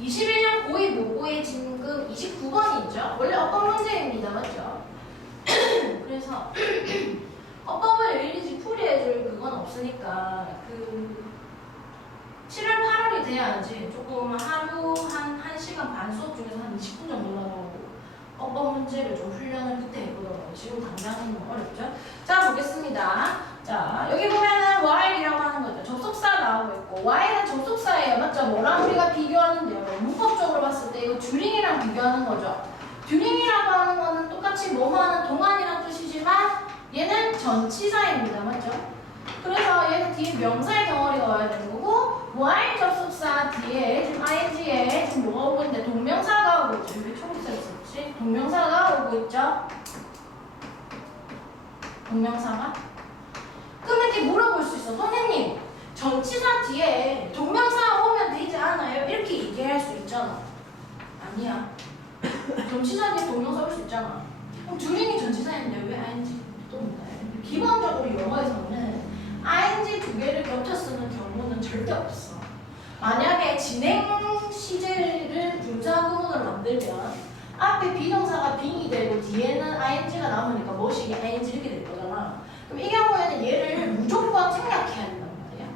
21년 고2 모고의 진급 29번이죠. 원래 어법 문제입니다. 맞죠? 그래서 어법을 일일이 풀이해줄 그건 없으니까 7월 8월이 돼야지 조금 하루 한 1시간 반 수업 중에서 한 20분 정도 나오고 어법 문제를 좀 훈련을 그때 해보더라고요. 지금 당장은 어렵죠? 자, 보겠습니다. 자, 여기 보면은 while이라고 하는 거죠. 접속사 나오고 있고 while은 접속사예요. 맞죠? 뭐랑 우리가 비교하는데요? 문법적으로 봤을 때 이거 during이랑 비교하는 거죠. during이라고 하는 거는 똑같이 뭐뭐 하는 동안이란 뜻이지만 얘는 전치사입니다. 맞죠? 그래서 얘는 뒤에 명사의 덩어리가 와야 되는 거고 while 접속사 뒤에 지금 ing에 지금 뭐가 오고 있는데 동명사가 오고 있죠. 왜 초록색 있었지? 동명사가 오고 있죠. 동명사가? 그럼 이렇게 물어볼 수 있어. 선생님, 전치사 뒤에 동명사 오면 되지 않아요? 이렇게 얘기할 수 있잖아. 아니야. 전치사 뒤에 동명사 올 수 있잖아. 그럼 during이 전치사인데 왜 ing 또 없나요? 기본적으로 영어에서는 ing 두 개를 겹쳐 쓰는 경우는 절대 없어. 만약에 진행 시제를 분사구문을 만들면 앞에 비동사가 being이 되고 뒤에는 ing가 남으니까 뭐시 ing 이렇게 될 거잖아. 그럼 이 경우에는 얘를 무조건 생략해야 된단 말이야.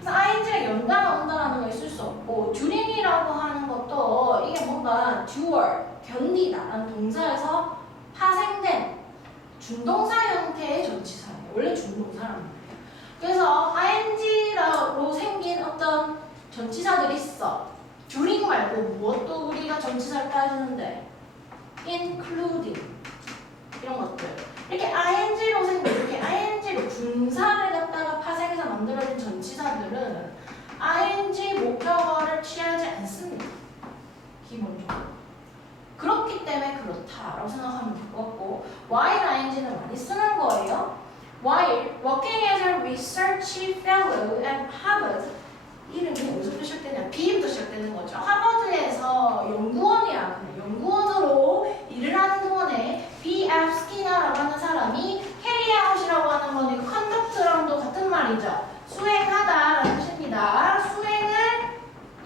그래서 ing가 연달아 온다라는 거 있을 수 없고 during이라고 하는 것도 이게 뭔가 dual, 견디다 라는 동사에서 파생된 준동사 형태의 전치사예요. 원래 준동사란 말이에요. 그래서 ing로 생긴 어떤 전치사들이 있어. during 말고 무엇도 우리가 전치사를 따지는데 including 이런 것들. 이렇게 ing로 생긴 이렇게 ing로 분사를 갖다가 파생해서 만들어진 전치사들은 ing 목적어를 취하지 않습니다. 기본적으로. 그렇기 때문에 그렇다라고 생각하면 될 것 같고 while ing는 많이 쓰는 거예요. While working as a research fellow at Harvard 이름이 어디서 시작되냐? B부터 시작되는 거죠. 하버드에서 연구원으로 일을 하는 동안에 B.F. 스키너라고 하는 사람이 캐리아웃이라고 하는 건 이거 컨덕트랑도 같은 말이죠. 수행하다라는 뜻입니다. 수행을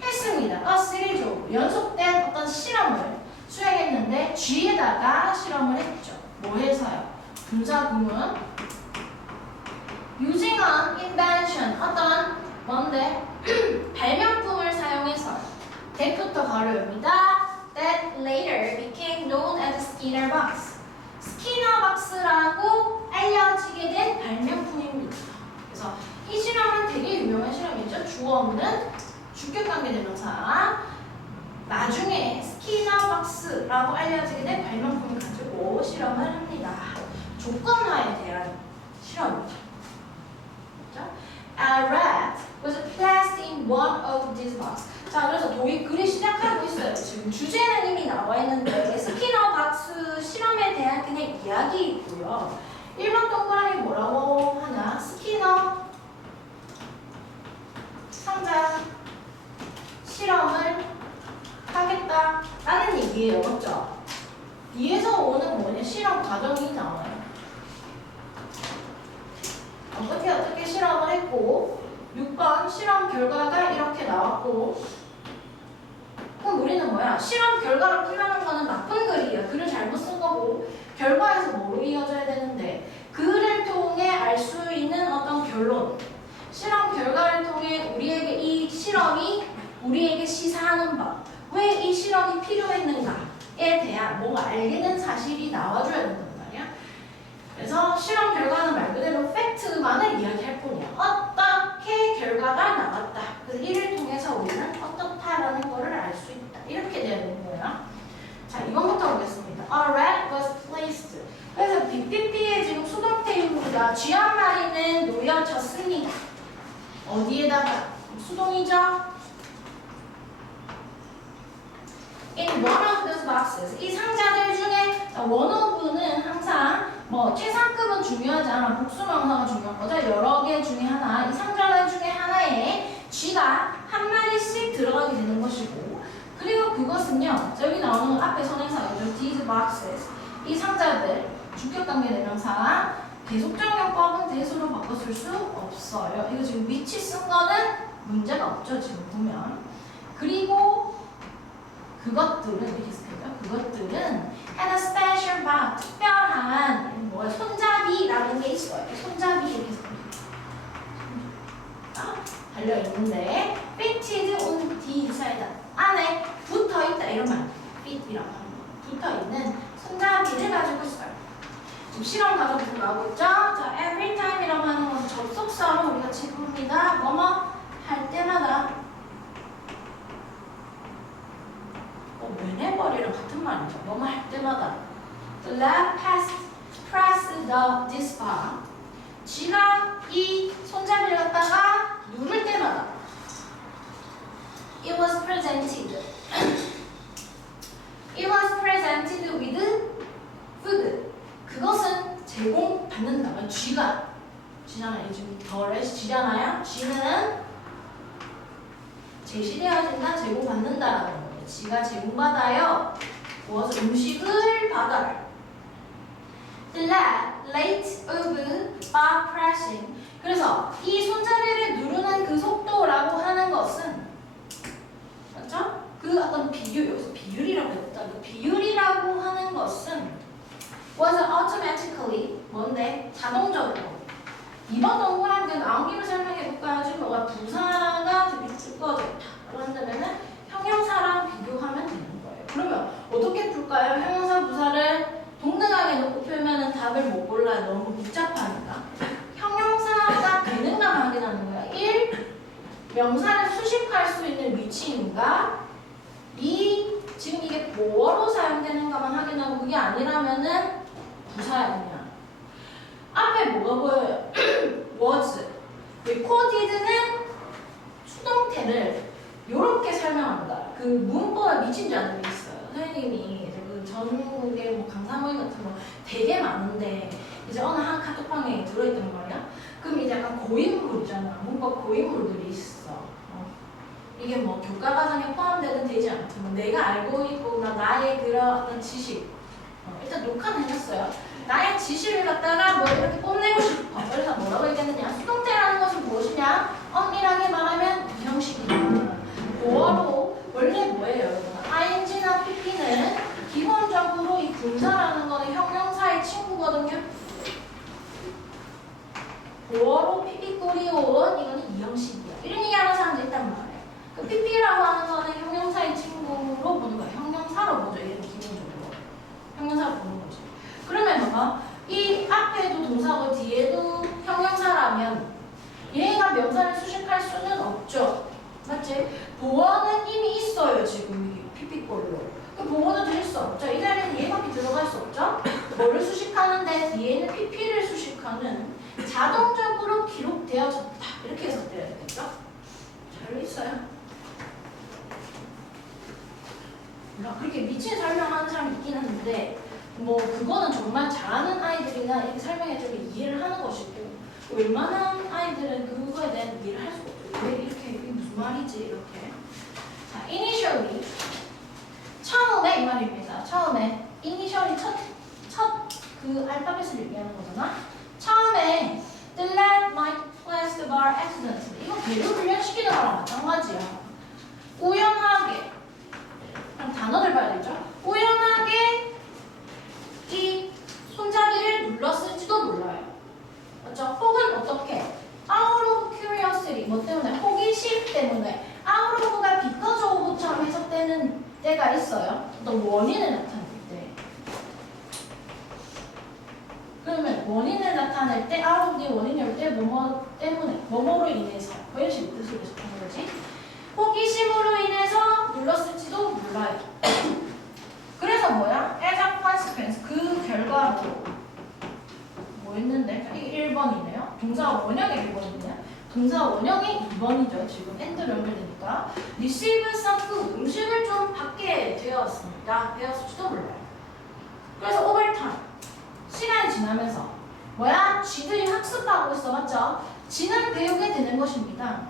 했습니다. A series of 연속된 어떤 실험을 수행했는데 G에다가 실험을 했죠. 뭐 해서요? 분사구문 using an invention 어떤 뭔데? 발명품을 사용해서 that부터 가로입니다. That later became known as Skinner box. 스키너 박스라고 알려지게 된 발명품입니다. 그래서 이 실험은 되게 유명한 실험이죠. 주어 없는 주격관계대명사. 나중에 스키너 박스라고 알려지게 된 발명품을 가지고 실험을 합니다. 조건화에 대한 실험입니다. A rat was placed in one of these boxes. 자, 그래서 도입 글이 시작하고 있어요. 지금 주제는 이미 나와 있는데 스키너 박스 실험에 대한 그냥 이야기이고요. 1번 동그라미 뭐라고 하나? 스키너 상자 실험을 하겠다라는 얘기예요. 맞죠? 뒤에서 오는 뭐냐? 실험 과정이 나와요. 어떻게 실험을 했고 6번 실험 결과가 이렇게 나왔고 그럼 우리는 뭐야? 실험 결과를 풀려는 거는 나쁜 글이에요. 글을 잘못 쓴 거고 결과에서 뭐로 이어져야 되는데 글을 통해 알 수 있는 어떤 결론 실험 결과를 통해 우리에게 이 실험이 우리에게 시사하는 바 왜 이 실험이 필요했는가에 대한 뭔가 알게 된 사실이 나와줘야 된단 말이야. 그래서 실험 결과는 말 그대로 팩트만을 이야기할 뿐이야. 어떻게 결과가 나왔다. 그래서 이를 통해서 우리는 어떻다라는 거를 알 수 있다. 이렇게 되는 거야. 자, 이번부터 보겠습니다. A rat was placed. 그래서 BPP에 지금 수동태입니다. 쥐 한 마리는 놓여졌습니다. 어디에다가? 수동이죠? In one of those boxes. 이 상자들 중에 one of는 항상 뭐 최상급은 중요하지 않아. 복수명사가 중요한 거죠. 여러 개 중에 하나. 이 상자들 중에 하나에 쥐가 한 마리씩 들어가게 되는 것이고 그리고 그것은요. 여기 나오는 앞에 선행사죠. These boxes. 이 상자들 주격관계대명사 계속적용법은 대수로 바꿔 쓸 수 없어요. 이거 지금 위치 쓴 거는 문제가 없죠. 지금 보면. 그리고 그것들은 이렇게 쓰죠. 그것들은 had a special bond, 특별한 뭐야 손잡이라는 게 있어요. 손잡이 이렇게 달려 있는데 fitted on the inside 안에 붙어 있다 이런 말. fit이라고 하는 거. 붙어 있는 손잡이를 가지고 있어요. 지금 실험 과정에서 나오고 있죠. 자, every time이라고 하는 것은 접속사로 우리가 지급합니다. 뭐뭐 할 때마다. whenever이랑 같은 말이죠. 뭐뭐 할 때마다. The lad pressed the this bar. 쥐가 이 손잡이를 갖다가 누를 때마다 it was presented with food. 그것은 제공받는다. 쥐잖아요. 지금 덜에 쥐잖아요. 쥐는 제시되어진다, 제공받는다라는 거예요. 쥐가 제공받아요. 무엇을? 음식을 받아요. The lad laid over by pressing. 그래서 이 손잡이를 누르는 그 속도라고 하는 것은 맞죠? 그 어떤 비율, 여기서 비율이라고 했다. 그 비율이라고 하는 것은 was automatically 뭔데? 자동적으로. 이번 동그라미에 나온 김에 설명해 볼까요? 지금 뭐가 부사가 되게 두꺼워져 있다. 한다면은 형용사랑 비교하면 되는 거예요. 그러면 어떻게 풀까요? 형용사 부사를 동등하게 놓고 풀면은 답을 못 골라요. 너무 복잡하니까. 형용사가 되는가 확인하는 거야. 1. 명사를 수식할 수 있는 위치인가? 2. 지금 이게 뭐로 사용되는가만 확인하고 그게 아니라면은 부사야 그냥. 앞에 뭐가 보여요? was. recorded는 수동태를 이렇게 설명합니다. 그 문법에 미친 줄 아는 게 있어요. 선생님이 그 전국에 뭐 강사 모임 같은 거 되게 많은데 이제 어느 한 카톡방에 들어있단 말이야. 그럼 이제 약간 고인물이잖아. 문법 고인물들이 있어. 이게 뭐 교과 과정에 포함되든 되지 않든 내가 알고 있고 나의 그런 어떤 지식 일단 녹화는 해놨어요. 나의 지식을 갖다가 뭐 이렇게 뽐내고 싶어. 그래서 뭐라고 얘기했느냐. 수동태라는 것은 무엇이냐? 엄밀하게 말하면 이 형식이다. 보어로 원래 뭐예요 여러분? ing나 pp는 기본적으로 이 분사라는 거는 형용사의 친구거든요. 보어로 pp 꼬리온 이거는 이 형식이야. 이런 얘기하는 사람도 있단 말이에요. 그 pp라고 하는 거는 형용사의 친구로 보는 거야. 형용사로 보죠. 이런 기본적으로. 형용사로 보는 거지. 그러면 봐봐. 이 앞에도 동사고 뒤에도 형용사라면 얘가 명사를 수식할 수는 없죠. 맞지? 보어는 이미 있어요. 지금 이 pp꼴로. 그 보어도 될 수 없죠. 이 자리에는 얘밖에 들어갈 수 없죠. 뭐를 수식하는데 뒤에는 pp를 수식하는 자동적으로 기록되어졌다. 이렇게 해석돼야 되겠죠? 잘 있어요. 그렇게 미친 설명하는 사람이 있긴 한데 뭐 그거는 정말 잘하는 아이들이나 이렇게 설명해주면 이해를 하는 것이고 웬만한 아이들은 그거에 대한 이해를 할 수가 없죠. 왜 이렇게 이게 무슨 말이지 이렇게. 자, initially 처음에 이 말입니다. 처음에 initially 첫 그 알파벳을 얘기하는 거잖아. 처음에 the lad might press the bar accidentally. 이거 배려 훈련시키는 거랑 마찬가지야. 우연하게 그럼 단어를 봐야 되죠. 우연하게 이 손잡이를 눌렀을지도 몰라요. 맞죠? 혹은 어떻게? out of curiosity. 뭐 때문에? 호기심 때문에. out of가 because of처럼 해석되는 때가 있어요. 어떤 원인을 나타낼 때. 그러면 원인을 나타낼 때 out of the 원인이 올 때 뭐뭐 때문에 뭐뭐로 인해서 그런 식으로 뜻을 해석하는 거지. 호기심으로 인해서 눌렀을지도 몰라요. 그래서 뭐야? as a consequence 그 결과로 뭐 했는데? 이게 1번이네요. 동사 원형의 1번이네요. 동사 원형이 2번이죠. 지금 and로 연결되니까 receive some food 음식을 좀 받게 되었습니다. 되었을지도 몰라요. 그래서 over time 시간이 지나면서 뭐야? 쥐들이 학습하고 있어. 맞죠? 쥐는 배우게 되는 것입니다.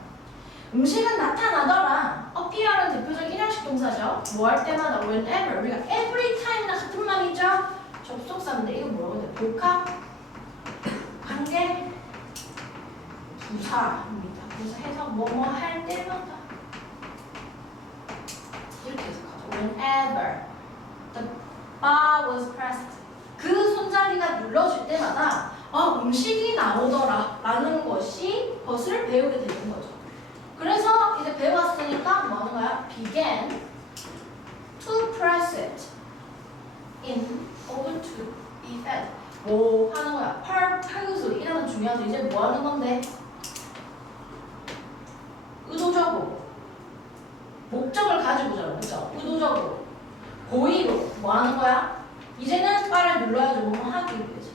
음식은 나타나더라. appear은 대표적 일형식 동사죠. 뭐 할 때마다 whenever 우리가 every time이나 같은 말이죠. 접속사인데 이거 뭐라고 해야 돼? 복합 관계 부사입니다. 그래서 해석 뭐뭐 할 때마다 이렇게 해석하죠. whenever the bar was pressed. 그 손잡이가 눌러질 때마다 음식이 나오더라 라는 것을 배우게 되는 거죠. 그래서 이제 배웠으니까 뭐 하는 거야? began to press it in order to be fed. 뭐 하는 거야? purpose 이라는 중요하죠. 이제 뭐 하는 건데? 의도적으로 목적을 가지고잖아. 그죠? 의도적으로 고의로 뭐 하는 거야? 이제는 바를 눌러야지 뭐 하기 위해서.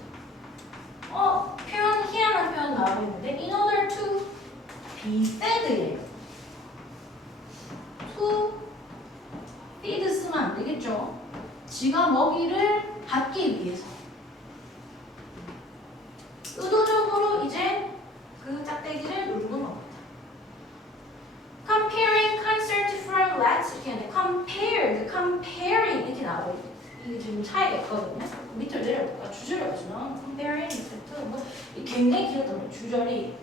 표현 희한한 표현 나오고 있는데 in order to be fed예요. to feed 쓰면 안 되겠죠? 지가 먹이를 받기 위해서. 의도적으로 이제 그 짝대기를 누르는 겁니다. Comparing concert from let's 이렇게 하는데 compared, comparing 이렇게 나오고 있어요. 이게 지금 차이가 있거든요. 밑으로 내려볼까? 주절이 없으나 comparing 이펙트 뭐 굉장히 길었단 말이에요. 주절이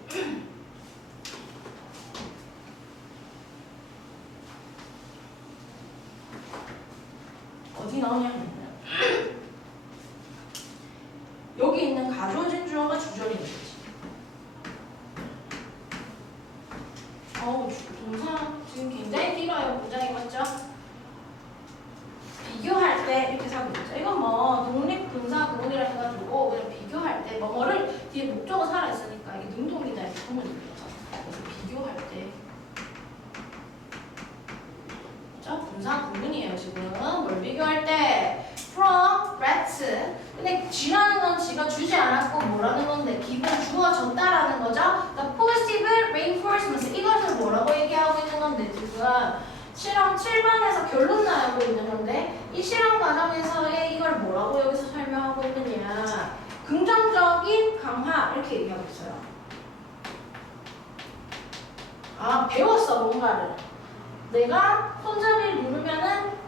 어디 나오냐면 여기 있는 가져진 주어가 주절인 거지. 동사 지금 굉장히 길어요. 문장이 맞죠? 비교할 때 이렇게 사고 있죠. 이건 뭐 독립 분사 구문이라 해가지고 그냥 비교할 때 뭐를 뒤에 목적어 살아 있으니까 이게 능동이다 이렇게 구문입니다. 그래서 비교할 때 그렇죠? 분사 구문이에요. 지금 뭘 비교할 때 from, let's. 근데 G라는 건 G가 주지 않았고 뭐라는 건데 기본 주어졌다라는 거죠. The positive reinforcement 이것을 뭐라고 얘기하고 있는 건데 지금 실험 7번에서 결론 나오고 있는 건데 이 실험 과정에서의 이걸 뭐라고 여기서 설명하고 있느냐 긍정적인 강화 이렇게 얘기하고 있어요. 배웠어 뭔가를. 내가 손잡이를 누르면은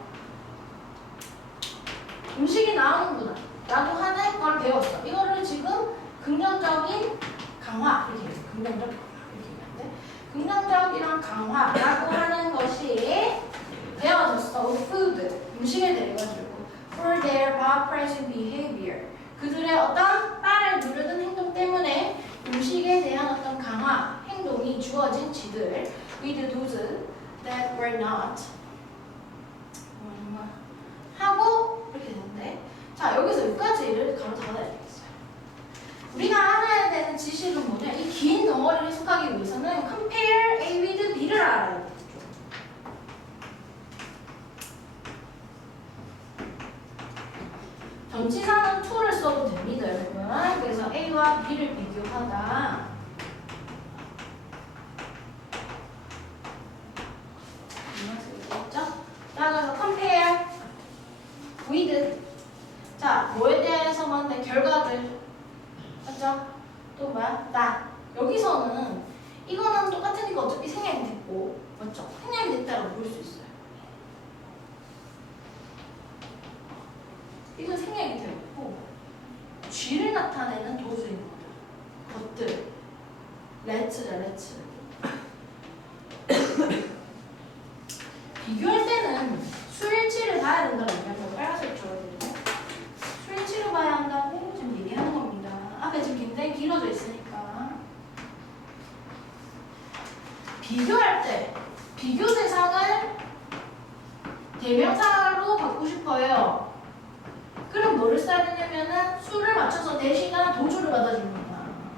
음식이 나오는구나 라고 하는 걸 배웠어. 이거를 지금 긍정적인 강화 이렇게 해요. 긍정적 강화 이렇게 얘기하는데 긍정적이랑 강화라고 하는 것이 되어졌어. food 음식에 대해 가지고 for their bar pressing behavior 그들의 어떤 바를 누르는 행동 때문에 음식에 대한 어떤 강화 행동이 주어진 지들 with those that were not 하고 이렇게 되는데 자 여기서 여기까지를 가로 닫아야 되겠어요. 우리가 알아야 되는 지식은 뭐냐 이 긴 덩어리를 해석하기 위해서는 compare A with B를 알아야 되겠죠. 전치사는 to를 써도 됩니다 여러분. 그래서 A와 B를 비교하다 따라서 compare with 자 뭐에 대해서만 내 결과들 맞죠? 또 뭐야? 나 여기서는 이거는 똑같으니까 어차피 생략이 됐고 맞죠? 생략이 됐다고 볼 수 있어요. 이건 생략이 되었고 G를 나타내는 도수입니다. 것들 let's죠 let's 비교할 때는 수일치를 봐야 된다고 얘기하고 빨간색 줘야되는데 수일치로 봐야 한다고 지금 얘기하는 겁니다. 앞에 지금 굉장히 길어져 있으니까 비교할 때 비교 대상을 대명사로 바꾸고 싶어요. 그럼 뭐를 써야 되냐면은 수를 맞춰서 대시나 도주를 받아줍니다.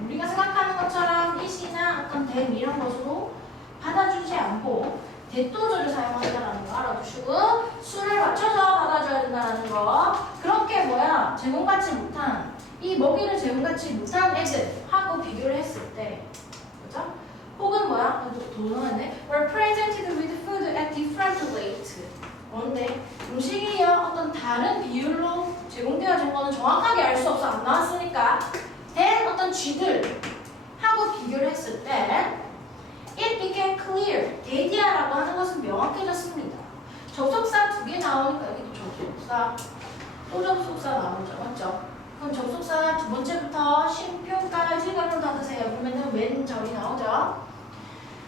우리가 생각하는 것처럼 이시나 어떤 댐 이런 것으로 받아주지 않고 대도조를 사용한다는 거 알아두시고 수를 맞춰서 받아줘야 된다는 거 그렇게 뭐야 제공받지 못한 이 먹이를 제공받지 못한 애들하고 비교를 했을 때 그죠? 혹은 뭐야 도전했네 were presented with food at different weight 뭔데 음식이요 어떤 다른 비율로 제공되어진 거는 정확하게 알 수 없어 안 나왔으니까 된 어떤 쥐들 하고 비교를 했을 때 It became clear. 데디아라고 하는 것은 명확해졌습니다. 접속사 2개 나오니까 여기도 접속사, 또 접속사 나오죠. 맞죠? 그럼 접속사 두 번째부터 쉼표까지 가로 닫으세요. 그러면은 when 절이 나오죠.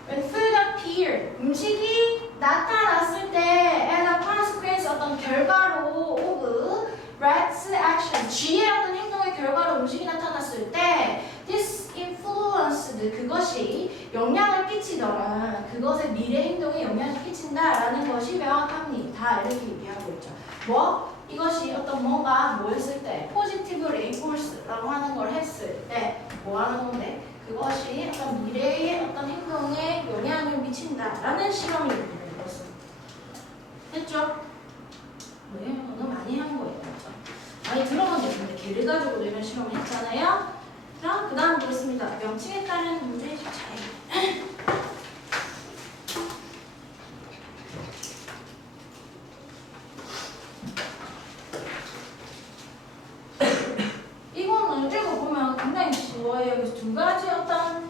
When food appeared. 음식이 나타났을 때 as a consequence 결과로 of Red's action, G의 어떤 행동의 결과로 음식이 나타났을 때 this influenced, 그것이 영향을 끼치더라. 그것의 미래 행동에 영향을 끼친다라는 것이 명확합니다. 이렇게 얘기하고 있죠. 뭐? 이것이 어떤 뭔가 뭐 했을 때 positive reinforce라고 하는 걸 했을 때 뭐 하는 건데 그것이 어떤 미래의 어떤 행동에 영향을 미친다라는 실험입니다. 이것은. 했죠? 네, 오늘 많이 한 거예요. 그렇죠? 많이 들어본 적 있는데 걔를 가지고 이런 실험을 했잖아요. 자, 그 다음 보겠습니다. 명칭에 따른 문제의 차이. 이거는 읽어보면 굉장히 쉬워요. 여기서 두 가지 어떤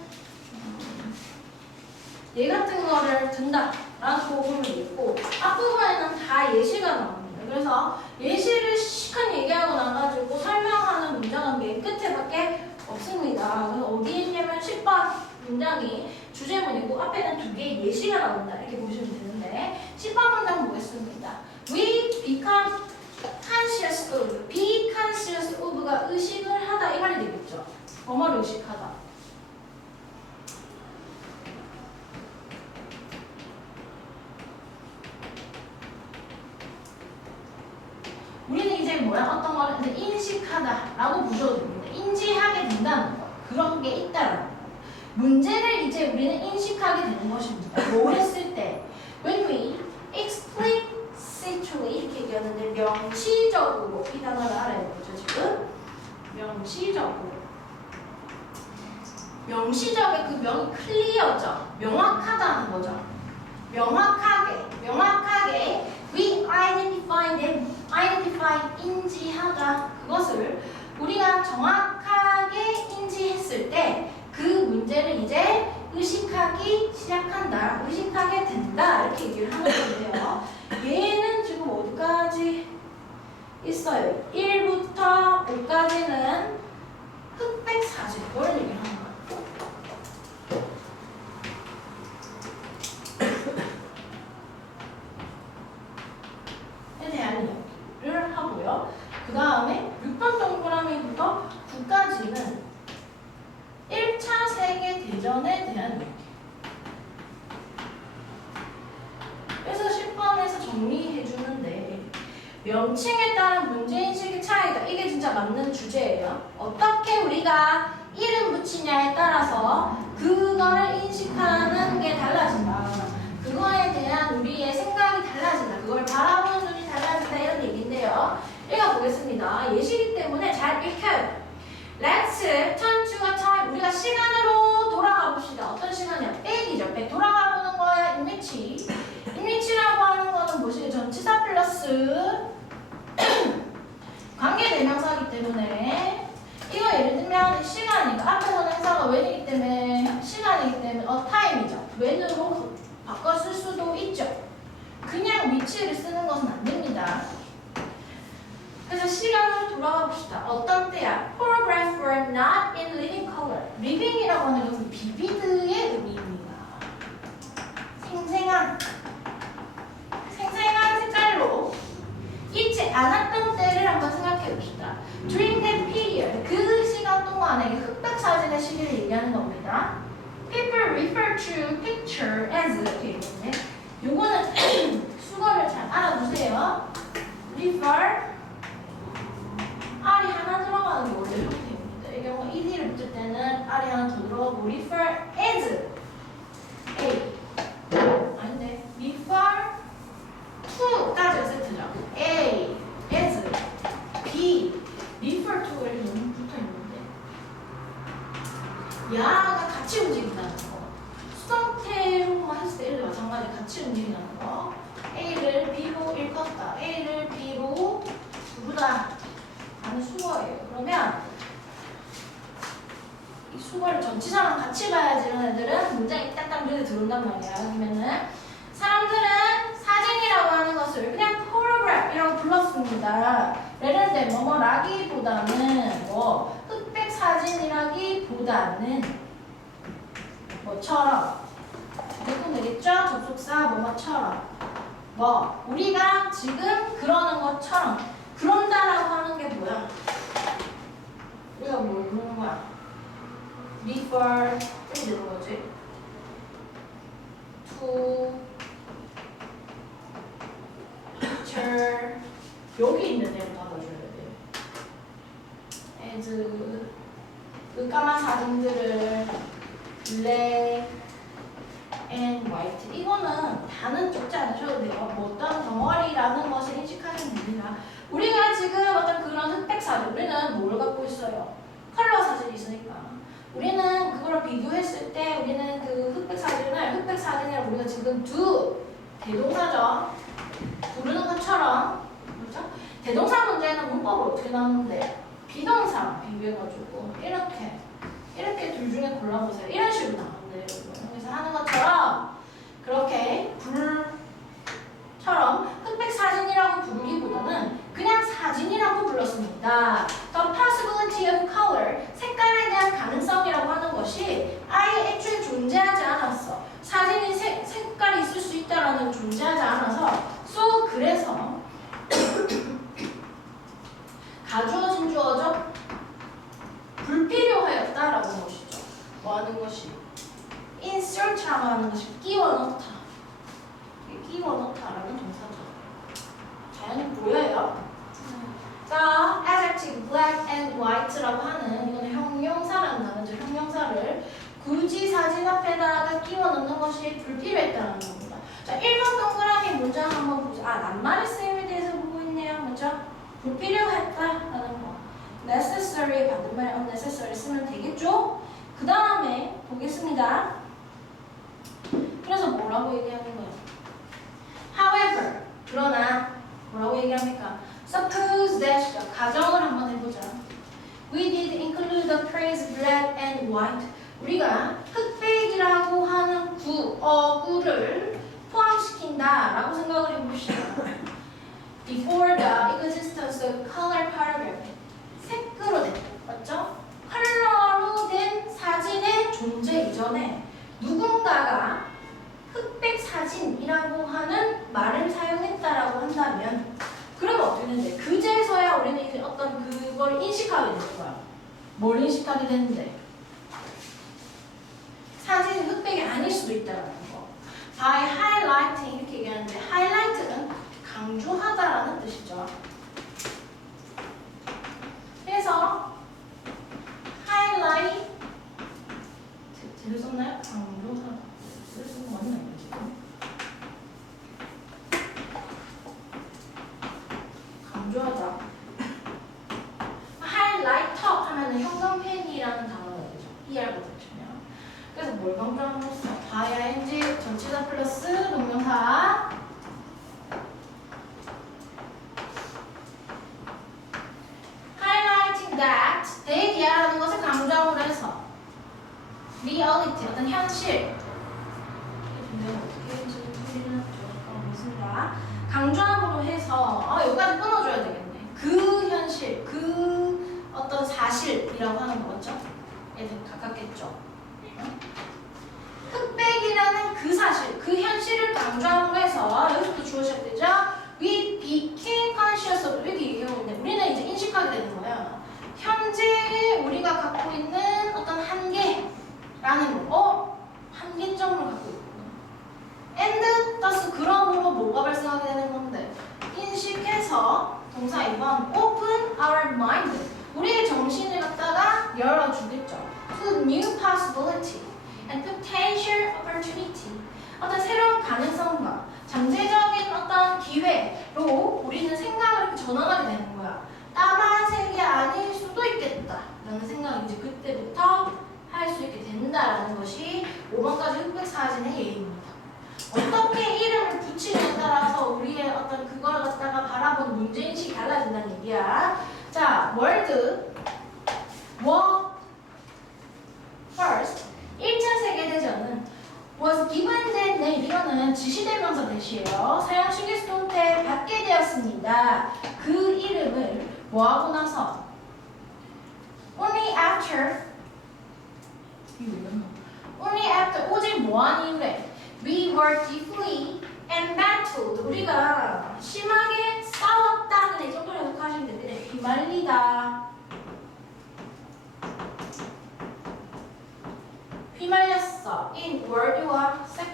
얘 같은 거를 든다라는 부분이 있고 앞부분에는 다 예시가 나옵니다. 그래서 예시를 시간 얘기하고 나가지고 설명하는 문장은 맨 끝에밖에 없습니다. 그래서 어디에 있냐면 10번 문장이 주제문이고 앞에는 두 개의 예시가 나온다 이렇게 보시면 되는데 10번 문장 보겠습니다. We become conscious of. be conscious of가 의식을 하다 이 말이 되겠죠. 뭐뭐를 의식하다. 우리는 이제 뭐야? 어떤 거를 이제 인식하다라고 보셔도 됩니다. 인지하게 된다는 거. 그런 게 있다라는 거. 문제를 이제 우리는 인식하게 되는 것입니다. 뭐 했을 때? When we explicitly 이렇게 얘기하는데 명시적으로 이 단어를 알아야 되죠, 지금. 명시적으로. 명시적의 그 명이 클리어죠. 명확하다는 거죠. 명확하게 we identify them, identify 인지하다 그것을 우리가 정확하게 인지했을 때 그 문제를 이제 의식하기 시작한다, 의식하게 된다 이렇게 얘기를 하는 건데요. 얘는 지금 어디까지 있어요? 1부터 5까지는 흑백 사진 이런 얘기를 하는 거예요. 에 대한 이야기를 하고요. 그 다음에 6번 동그라미부터 9까지는 1차 세계대전에 대한 얘기. 그래서 10번에서 정리해 주는데 명칭에 따른 문제인식의 차이다. 이게 진짜 맞는 주제예요. 어떻게 우리가 이름 붙이냐에 따라서 그거를 인식하는 게 달라진다. 그거에 대한 우리의 생각이 달라진다. 그걸 바라보는 눈이 달라진다. 이런 얘기인데요. 읽어보겠습니다. 예시이기 때문에 잘 읽혀요. Let's turn to a time. 우리가 시간으로 돌아가 봅시다. 어떤 시간이야? 백이죠. 백. 돌아가 보는 거야. in which라고 하는 거는 뭐지? 전치사 플러스 관계대명사이기 때문에 이거 예를 들면 시간이니까 앞에서는 행사가 when이기 때문에 시간이기 때문에 time이죠. when으로 바꿔 쓸 수도 있죠. 그냥 which를 쓰는 것은 안 됩니다. 그래서 시간으로 돌아가 봅시다. 어떤 때야? Photograph were not in living color. living이라고 하는 것은 비비드의 의미입니다. 생생한 색깔로 있지 않았던 때를 한번 생각해 봅시다. During that period, 그 시간 동안에 흑백 사진의 시기를 얘기하는 겁니다. People refer to picture as 이렇게 얘기했네. 요거는 수거를 잘 알아두세요. Refer R이 하나 들어가는 게 원래 형태입니다. 이 경우 ed를 붙일 때는 R이 하나 더 들어가고 refer as A 아닌데 refer to까지 세트죠. A as B refer to가 이렇게 너무 붙어있는데 야가 같이 움직인다는 거. 수동태로만 했을 때 L도 마찬가지 같이 움직인다는 거. A를 B로 읽었다. A를 B로 부르다 하는 수거예요. 그러면 이 수거를 전치사랑 같이 봐야지 이런 애들은 문장이 딱딱 눈에 들어온단 말이야. 그러면은 사람들은 사진이라고 하는 것을 그냥 photograph 불렀습니다. 예를 들면 뭐뭐라기보다는 뭐 흑백 사진이라기보다는 뭐처럼 이렇게 되겠죠? 접속사 뭐뭐처럼 뭐 우리가 지금 그러는 것처럼 그런다라고 하는 게 뭐야? 우리가 뭘 그러는 거야? refer 이렇게 되는 거지. to picture 여기 있는 애를 받아줘야 돼. as 그 까만 사진들을 black and white 이거는 다는 적지 않으셔도 돼요. 뭐 어떤 덩어리라는 것을 인식하시면 됩니다. 우리가 지금 어떤 그런 흑백 사진 우리는 뭘 갖고 있어요? 컬러 사진이 있으니까 우리는 그거를 비교했을 때 우리는 그 흑백 사진을 우리가 지금 두 대동사죠. 부르는 것처럼 그렇죠? 대동사 문제는 문법을 어떻게 나오는데 비동사랑 비교해가지고 이렇게 둘 중에 골라보세요. 이런 식으로 나오는데 여러분 여기서 하는 것처럼 그렇게 불처럼 흑백 사진이라고 부르기보다는 그냥 사진이라고 불렀습니다. The possibility of color 색깔에 대한 가능성이라고 하는 것이 아예 애초에 존재하지 않았어. 사진이 색깔이 있을 수 있다라는 존재하지 않아서 그래서 가주어진 주어죠. 불필요하였다라는 것이죠. 뭐 하는 것이? insert라고 하는 것이 끼워 넣다. 끼워 넣다라는 동사죠. 자연히 보여요. 자, adjective black and white라고 하는 이거는 형용사라는 단어죠. 형용사를 굳이 사진 앞에다가 끼워 넣는 것이 불필요했다는 겁니다. 자, 1번 동그라미 문장 한번 보자. 낱말의 쓰임에 대해서 보고 있네요. 먼저 불필요했다라는 거. necessary 반대말에 unnecessary 쓰면 되겠죠? 그 다음에 보겠습니다. 그래서 뭐라고 얘기하는 거예요? However, 그러나 뭐라고 얘기합니까? Suppose that 가정을 한번 해보자. We did include the phrase black and white. 우리가 흑백이라고 하는 어구를 포함시킨다라고 생각을 해봅시다. Before the existence of color paragraph. 색으로 된, 맞죠? 컬러로 된 사진의 존재 이전에 누군가가 흑백 사진이라고 하는 말을 사용했다라고 한다면 그러면 어떻게 되는데? 그제서야 우리는 이제 어떤 그걸 인식하게 되는 거야. 뭘 인식하게 되는데? 사진이 흑백이 아닐 수도 있다라는 거. By highlighting 이렇게 얘기하는데 highlight는 강조하다라는 뜻이죠. 그래서 highlight 제대로 썼나요? 강조하다. 제대로 쓴 거 맞나요? 지금? 강조하다. highlighter 하면은 형광펜이라는 단어가 되죠. ER부터 치면. 그래서 뭘 강조함으로써 by ing 전치사 플러스 동명사 highlighting that 대기하라는 것을 강조함으로 해서 reality 어떤 현실 내가 어떻게 현실을 보겠습니다. 강조함으로 해서 여기까지 끊어줘야 되겠네. 그 현실, 그 어떤 사실이라고 하는 거 맞죠? 얘들 가깝겠죠. 흑백이라는 그 사실, 그 현실을 강조함으로 해서 여기서부터 주어 시작되죠. We became conscious of 이렇게 얘기하고 있는데 우리는 이제 인식하게 되는 거야. 현재 우리가 갖고 있는 어떤 한계라는 거, 한계점을 갖고 있구나. and thus 그러므로 뭐가 발생하게 되는 건데 인식해서 동사 2번 open our mind 우리의 정신을 갖다가 열어주겠죠. to new possibility and potential opportunity 어떤 새로운 가능성과 잠재적인 어떤 기회로 우리는 생각을 이렇게 전환하게 되는 거야. 까만색이 아닐 수도 있겠다 라는 생각이 이제 그때부터 할 수 있게 된다라는 것이 5번까지 흑백 사진의 예입니다. 어떻게 이름을 붙이냐에 따라서 우리의 어떤 그걸 갖다가 바라보는 문제인식이 달라진다는 얘기야. 자, 월드 War First 1차 세계대전은 was given that name 이거는 지시대명사 대시예요. 사용 시기스톤 때 받게 되었습니다. 그 이름을 뭐하고 나서 only after 오직 뭐한 이후에 we were deeply and battled. 우리가 심하게 싸웠다는 이 정도로 해석하시면 되는데 휘말리다. 휘말렸어. in World War II.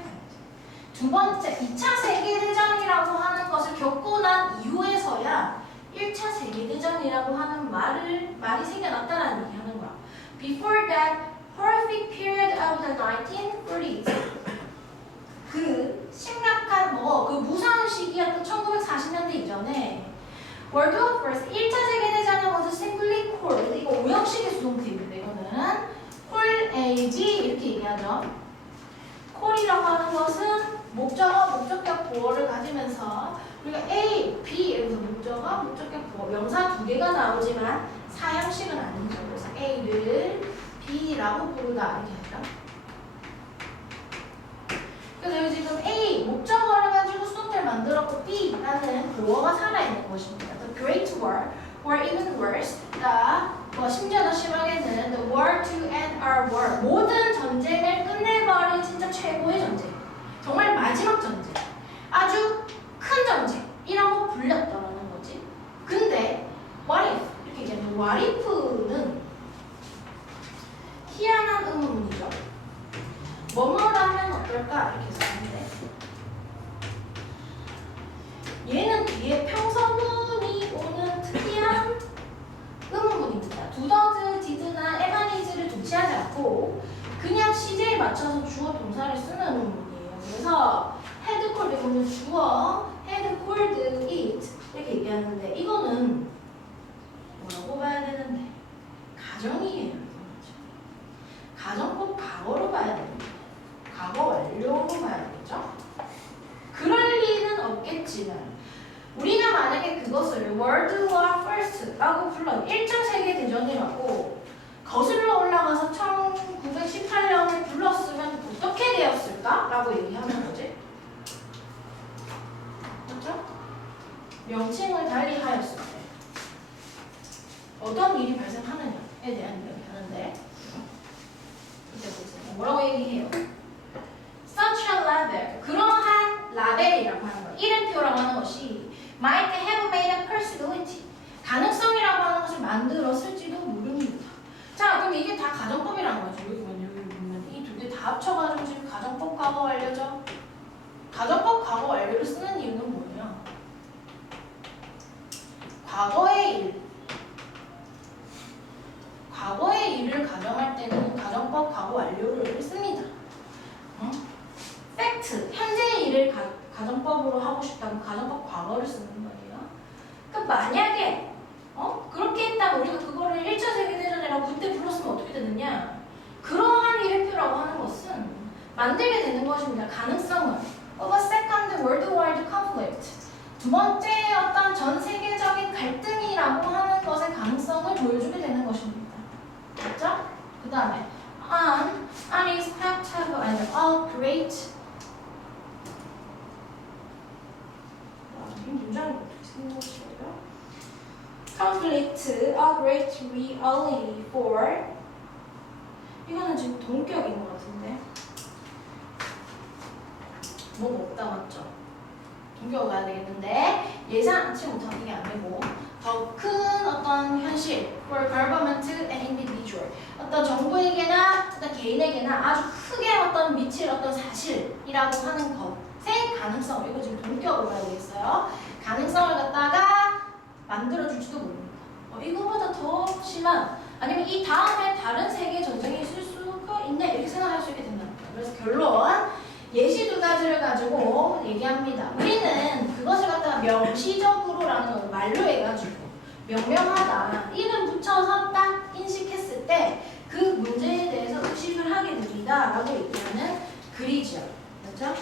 두 번째, 2차 세계대전이라고 하는 것을 겪고 난 이후에서야 1차 세계대전이라고 하는 말이 생겨났다는 얘기하는 거야. Before that horrific period of the 1930s. 그 심각한 그 무서운 시기였던 1940년대 이전에 World War I 1차 세계대전은 was simply called, 이거 오형식의 수동태입니다. 이거는 call A, B 이렇게 얘기하죠. call이라고 하는 것은 목적어, 목적격 보어를 가지면서 우리가 A, B 여기서 목적어, 목적격 보어 명사 두 개가 나오지만 사형식은 아니죠. 그래서 A를 B라고 부르다 이렇게 하죠. 그래서 여기 지금 A 목적어를 가지고 수동태를 만들었고 B라는 보어가 살아있는 것입니다. The Great War, or even worse, 심지어 더 심하게는 the war to end our war. 모든 전쟁을 끝내버린 진짜 최고의 전쟁. 정말 마지막 전쟁. 아주 큰 전쟁이라고 불렸다는 거지. 근데 what if 이렇게 얘기하면 what if는 희한한 의문문이죠. 뭐뭐라면 어떨까 이렇게 썼는데 얘는 뒤에 평서문이 오는 특이한 의문문입니다. does, did나 am/is를 도치하지 않고 그냥 시제에 맞춰서 주어 동사를 쓰는 의문문이에요. 그래서 had called 보면 주어 had called it 이렇게 얘기하는데 이거는 뭐라고 봐야 되는데 가정이에요. 가정 꼭 과거로 봐야 됩니다. 과거 완료로 봐야 되겠죠? 그럴 리는 없겠지만 우리가 만약에 그것을 World War First라고 불러 1차 세계대전이라고 거슬러 올라가서 1918년을 불렀으면 어떻게 되었을까? 라고 얘기하는 거지. 그렇죠? 명칭을 달리하였을 때 어떤 일이 발생하느냐에 대한 이야기 하는데 이제 보세요. 뭐라고 얘기해요? Such a label, 그러한 라벨이라고 하는 거, 이름표라고 하는 것이 might have made a possibility, 가능성이라고 하는 것을 만들었을지도 모릅니다. 자, 그럼 이게 다 가정법이라는 거죠. 여기 보면 이 두 개 다 합쳐가지고 지금 가정법 과거 완료죠. 가정법 과거 완료를 쓰는 이유는 뭐예요? 과거의 일을 가정할 때는 가정법 과거 완료를 씁니다. 팩트, 현재의 일을 가정법으로 하고 싶다면 가정법 과거를 쓰는 거예요. 그러니까 만약에 그렇게 했다면 우리가 그거를 1차 세계대전이라고 그때 불렀으면 어떻게 되느냐? 그러한 이름표라고 하는 것은 만들게 되는 것입니다. 가능성을 of a second world war conflict, 두 번째 어떤 전 세계적인 갈등이라고 하는 것의 가능성을 보여주게 되는 것입니다. 맞죠? 그 다음에 unexpected and a great 이 문장이 어떻게 생각하시고요? conflict, a great reality for 이거는 지금 동격인 것 같은데 뭐 없다 맞죠? 동격을 가야 되겠는데 예상치 못한 이게 안 되고 더 큰 어떤 현실 for government and individual, 어떤 정부에게나 어떤 개인에게나 아주 크게 어떤 미칠 어떤 사실이라고 하는 것의 가능성, 이거 지금 동격으로 가야 되겠어요. 가능성을 갖다가 만들어줄지도 모릅니다. 이거보다 더 심한 아니면 이 다음에 다른 세계 전쟁이 있을 수가 있네 이렇게 생각할 수 있게 된답니다. 그래서 결론 예시 두 가지를 가지고 얘기합니다. 우리는 그것을 갖다가 명시적으로라는 걸 말로 해가지고 명명하다 이름 붙여서 딱 인식했을 때 그 문제에 대해서 의식을 하게 됩니다 라고 얘기하는 글이죠. 그렇죠?